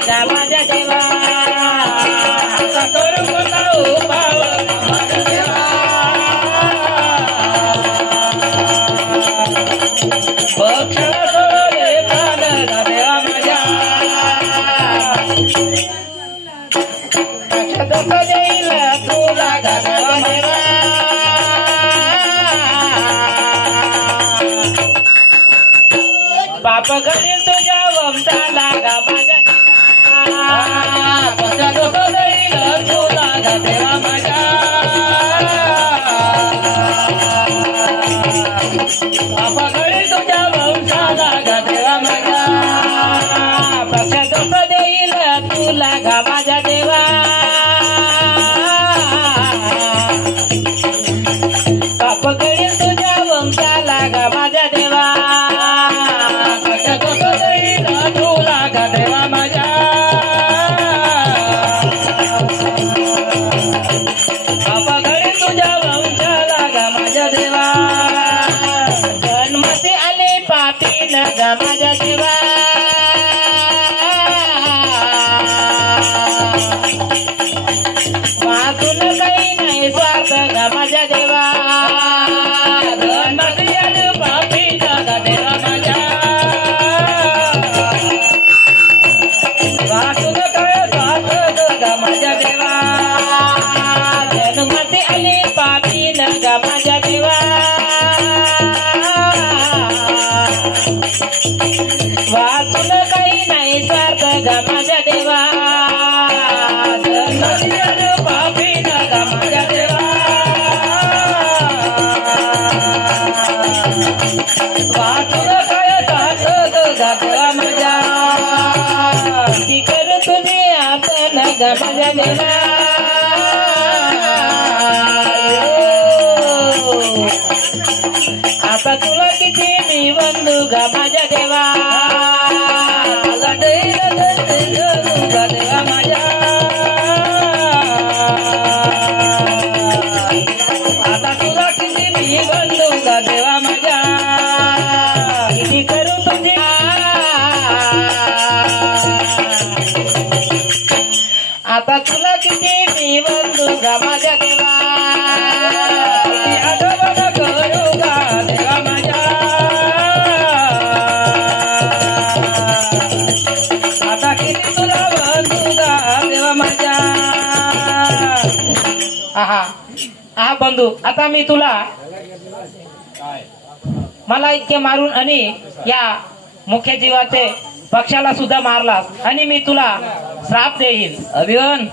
माझ्या देवा आता करू कोणता उपाव माझ्या देवा पक्षाला सोडले प्राण देवा माझ्या दुःख देईल तुला देवा देवा बाप घडील तुझ्या वंशाला गा माझ्या माझ्या दुःख देईल तुला देवा माझ्या बाप घडील तुझ्या वंशाला गा देवा माझ्या पक्ष दुःख देईल तुला गा माझ्या देवा बाप घडील तुझ्या वंशाला गा माझ्या देवा देवा माझ्या बाबा घरी तुझ्या वंशाला गा माझ्या देवा जन्मती आले पापी न गा माझ्या देवा वाचून काही नाही स्वार्थ गा माझ्या देवा जन्मती आले पापी न गा देवा माझ्या माझ्या देवा जन्मती आले पापी न गा माझ्या देवा वाचून काही नाही स्वार्थ गा माझ्या देवा जन्मती आले पापी न गा माझ्या देवा वाचून काय साथ गा देवा माझ्या ती कर तुझी आपण गा माझ्या देवा आता तुला किती मी बंधू गा माझ्या देवा गा देवा माझ्या आता तुला किती मी बंधू गा देवा माझ्या किती करू तुझी आता तुला किती मी बंधू गा माझ्या देवा आठवण करू गा देवा माझ्या आता किती तुला बंधू गा देवा माझ्या हा बंधू आता मी तुला मला इतके मारून आणि या मुख्य जीवाचे पक्षाला सुद्धा मारलास आणि मी तुला श्राप देईल अभिमान